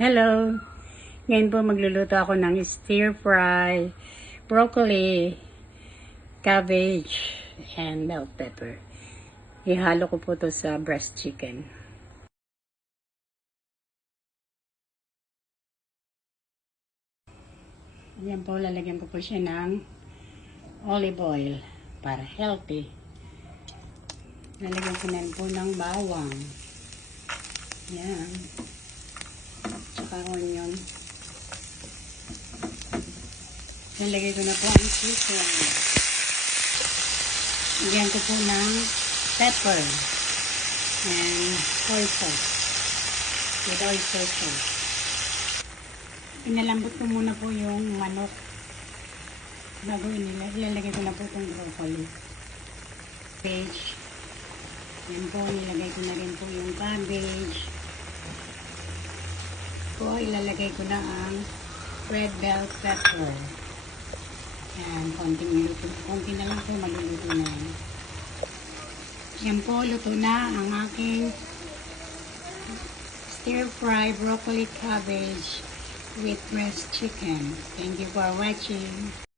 Hello! Ngayon po magluluto ako ng stir fry, broccoli, cabbage, and bell pepper. Ihalo ko po to sa breast chicken. Ayan po, lalagyan ko po siya ng olive oil para healthy. Lalagyan ko na po ng bawang. Ayan. Tsaka onion. Nalagay ko na po ang chicken. Lagyan ko po ng pepper and soy sauce with oyster sauce. Pinalambot ko muna po yung manok bago ilalagay ko na po itong broccoli. Cabbage. Yan po, nilagay ko na rin po yung cabbage. Po, ilalagay ko na ang red bell pepper. Yan, konti na lang po, maluluto na yan. Yan po, luto na ang aking stir fry broccoli cabbage with breast chicken. Thank you for watching.